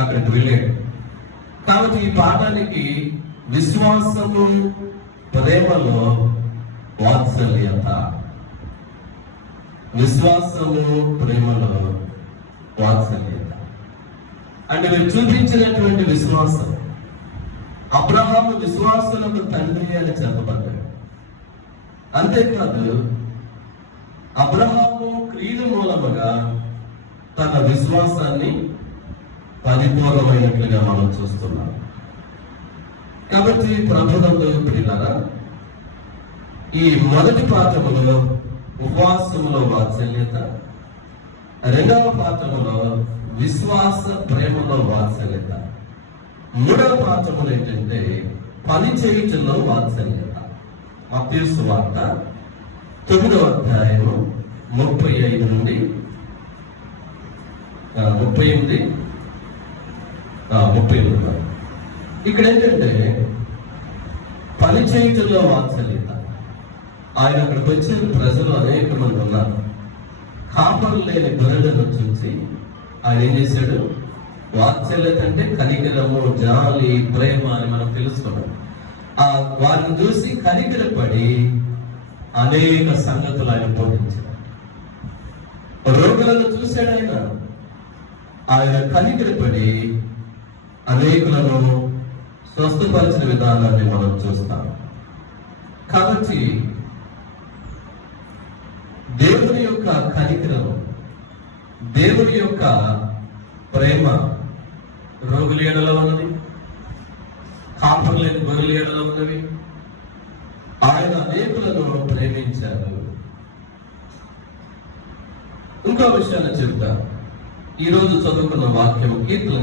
అక్కడికి వెళ్ళాడు. కాబట్టి ఈ పాఠానికి విశ్వాసము ప్రేమలో వాత్సల్యత, విశ్వాసము ప్రేమలో వాత్సల్యత అంటే మీరు చూపించినటువంటి విశ్వాసం. అబ్రహాము విశ్వాసులకు తండ్రి అని చెప్పబడ్డాడు. అంతేకాదు అబ్రహాము క్రియల మూలముగా తన విశ్వాసాన్ని పరిపూర్ణమైనట్లుగా మనం చూస్తున్నాం. కాబట్టి ప్రభునందు ప్రియులారా, ఈ మొదటి పాఠములో ఉపవాసములో వాత్సల్యత, రెండవ పాఠములో విశ్వాస ప్రేమలో వాత్సల్యత, మూడవ పాఠములు ఏంటంటే పని చేయుటలో వాత్సల్యత. మత్తయి సువార్త 9వ అధ్యాయము 35 నుండి 38 ఇక్కడ ఏంటంటే పని చేయుటలో వాత్సల్యత. ఆయన అక్కడికి వచ్చిన ప్రజలు అనేక మంది ఉన్నారు. కాపరు లేని గొర్రెలను చూసి ఆయన ఏం చేశాడు? వాత్సల్యత అంటే కనికరము, జాలి, ప్రేమ అని మనం తెలుసుకోవడం. వారిని చూసి కనికరపడి అనేక సంగతులు ఆయన బోధించాడు. రోగులను చూశాడు ఆయన కనికరపడి అనేకులను స్వస్థపరిచిన విధానాన్ని మనం చూస్తాం. కాబట్టి దేవుని యొక్క కనికరం, దేవుని యొక్క ప్రేమ రోగుల ఎడల ఉన్నది, కాపరు లేని గొర్రెల ఎడల ఉన్నవి. ఆయన అనేకులను ప్రేమించారు. ఇంకో విషయాన్ని చెప్తా. ఈరోజు చదువుకున్న వాక్యం కీర్తన